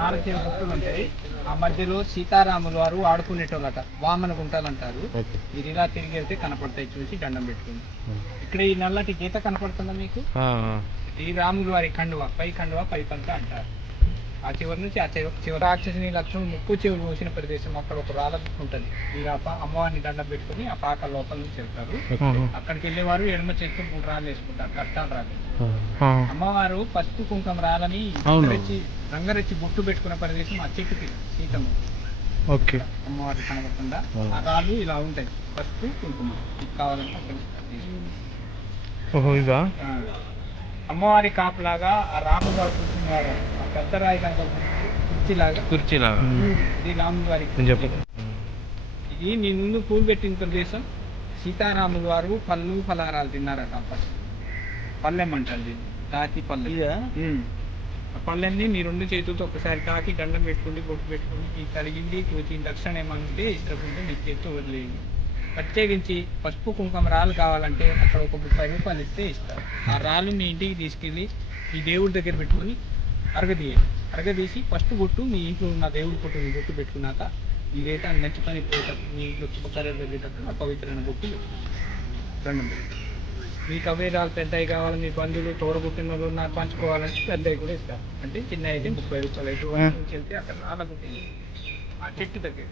నాలుగు గుట్టలు ఉంటాయి. ఆ మధ్యలో సీతారాములు వారు ఆడుకునేటోళ్ళట, వామన గుంటలు అంటారు. మీరు ఇలా తిరిగి వెళ్తే కనపడతాయి, చూసి దండం పెట్టుకుని. ఇక్కడ ఈ నల్లటి గీత కనపడుతుందా మీకు? ఈ రాములు వారి కండువ, పై పంత అంటారు. ఆ చివరి నుంచి ఆ చివరి రాక్షసుని లక్ష్మణ్ ముక్కు చెవులు మూసిన ప్రదేశం, అక్కడ ఒక రాళ్ళ ఉంటుంది. మీరు అమ్మవారిని దండం పెట్టుకుని ఆ పాక లోపల నుంచి వెళ్తారు. అక్కడికి వెళ్ళేవారు ఎడమ చేతితో 3 రాళ్ళు వేసుకుంటారు, కష్టాలు రాళ్ళు. అమ్మవారు పసుపు కుంకుమ రాళ్ళని రంగరెచ్చి బొట్టు పెట్టుకున్న ప్రదేశం ఆ చెట్టుకి సీతమ్మ. అమ్మవారి కనబడకుండా ఆ రాళ్ళు ఇలా ఉంటాయి, పసుపు కుంకుమ. కావాలంటే అక్కడ అమ్మవారి కాపులాగా ఆ రాములు వారు కూర్చునేవారు. ఆ పెద్ద రాయి కుర్చీలాగా ఇది రాములు వారి. ఇది నీ ముందు పూలు పెట్టిన ప్రదేశం. సీతారాములు వారు పళ్ళు ఫలారాలు తిన్నారట. పళ్ళెం అంటారు దీన్ని, తాతి పల్లె. ఆ పళ్ళెన్ని నీ 2 చేతులతో ఒకసారి తాకి దండం పెట్టుకుని బొట్టు పెట్టుకుని ఈ కలిగింది కూర్చి దక్షిణ ఏమంటే ఇష్టకుంటే నీ చేతితో వదిలేయండి. ప్రత్యేకించి పసుపు కుంకుమ రాళ్ళు కావాలంటే అక్కడ ఒక 30 రూపాయలు ఇస్తే ఇస్తారు. ఆ రాళ్ళు మీ ఇంటికి తీసుకెళ్ళి మీ దేవుడి దగ్గర పెట్టుకుని అరగదీసి ఫస్ట్ బొట్టు మీ ఇంట్లో ఉన్న దేవుడి ఫోటోని బొట్టు పెట్టుకున్నాక మీరైతే ఆ మంచి పని పోయేటప్పుడు మీ ఇంట్లో శుభకార్యాలు జరిగేటప్పుడు ఆ పవిత్రమైన బొట్టు దండం పెట్టి. మీకు అవే రాళ్ళు పెద్దవి కావాలి, మీ బంధువులు తోడబుట్టిన వాళ్ళు నాకు పంచుకోవాలంటే పెద్దవి కూడా ఇస్తారు. అంటే చిన్న అయితే 30 రూపాయలు అయితే వెళ్తే అక్కడ రాళ్ళ ఆ చెట్టు దగ్గర.